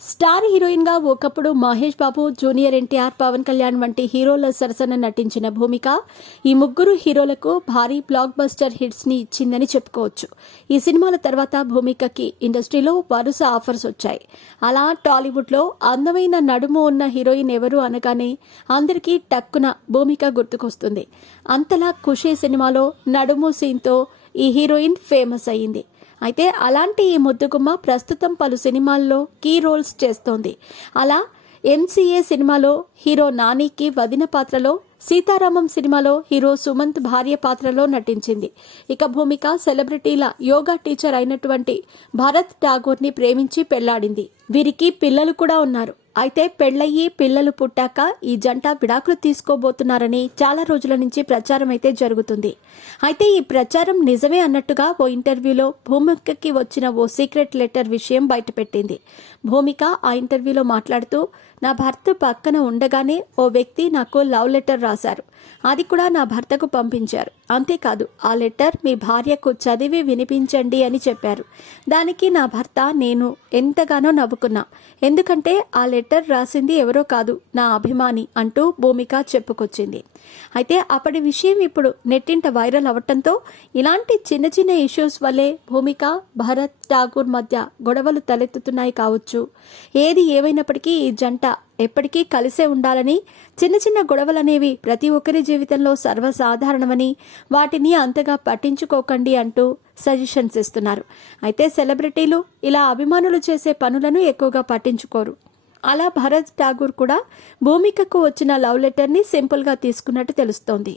Star heroine గా ఒకప్పుడు Mahesh Babu, junior NTR, Pawan Kalyan వంటి హీరోల సరసన నటించిన భూమిక ఈ ముగ్గురు హీరోలకు భారీ బ్లాక్ బస్టర్ హిట్స్ ని ఇచ్చిందని చెప్పుకోవచ్చు. ఈ సినిమాల తర్వాత భూమికకి ఇండస్ట్రీలో వరుస ఆఫర్స్ వచ్చాయి. అలా టాలీవుడ్ లో అందమైన నడుము ఉన్న హీరోయిన్ ఎవరు అనగానే అందరికీ టక్కున భూమిక గుర్తుకొస్తుంది. అంతలా ఖుషీ సినిమాలో నడుము సీన్తో ఈ హీరోయిన్ ఫేమస్ అయ్యింది. అయితే అలాంటి ఈ ముద్దుగుమ్మ ప్రస్తుతం పలు సినిమాల్లో కీ రోల్స్ చేస్తోంది. అలా ఎంసీఏ సినిమాలో హీరో నానికి వదిన పాత్రలో, సీతారామం సినిమాలో హీరో సుమంత్ భార్య పాత్రలో నటించింది. ఇక భూమిక సెలబ్రిటీల యోగా టీచర్ అయినటువంటి భరత్ ఠాగూర్ని ప్రేమించి పెళ్లాడింది. వీరికి పిల్లలు కూడా ఉన్నారు. అయితే పెళ్లయ్యి పిల్లలు పుట్టాక ఈ జంట విడాకులు తీసుకోబోతున్నారని చాలా రోజుల నుంచి ప్రచారం అయితే జరుగుతుంది. అయితే ఈ ప్రచారం నిజమే అన్నట్టుగా ఓ ఇంటర్వ్యూలో భూమికకి వచ్చిన ఓ సీక్రెట్ లెటర్ విషయం బయటపెట్టింది. భూమిక ఆ ఇంటర్వ్యూలో మాట్లాడుతూ, నా భర్త పక్కన ఉండగానే ఓ వ్యక్తి నాకు లవ్ లెటర్ రాశారు. అది కూడా నా భర్తకు పంపించారు. అంతేకాదు ఆ లెటర్ మీ భార్యకు చదివి వినిపించండి అని చెప్పారు. దానికి నా భర్త, నేను ఎంతగానో నవ్వుకున్నా. ఎందుకంటే ఆ లెటర్ రాసింది ఎవరో కాదు, నా అభిమాని అంటూ భూమిక చెప్పుకొచ్చింది. అయితే అప్పటి విషయం ఇప్పుడు నెట్టింట వైరల్ అవ్వటంతో ఇలాంటి చిన్న చిన్న ఇష్యూస్ వల్లే భూమిక, భరత్ ఠాగూర్ మధ్య గొడవలు తలెత్తుతున్నాయి కావచ్చు. ఏది ఏమైనప్పటికీ ఈ జంట ఎప్పటికీ కలిసే ఉండాలని, చిన్న చిన్న గొడవలనేవి ప్రతి ఒక్కరి జీవితంలో సర్వసాధారణమని, వాటిని అంతగా పట్టించుకోకండి అంటూ సజెషన్స్ ఇస్తున్నారు. అయితే సెలబ్రిటీలు ఇలా అభిమానులు చేసే పనులను ఎక్కువగా పట్టించుకోరు. అలా భరత్ ఠాగూర్ కూడా భూమికకు వచ్చిన లవ్ లెటర్ని సింపుల్గా తీసుకున్నట్టు తెలుస్తోంది.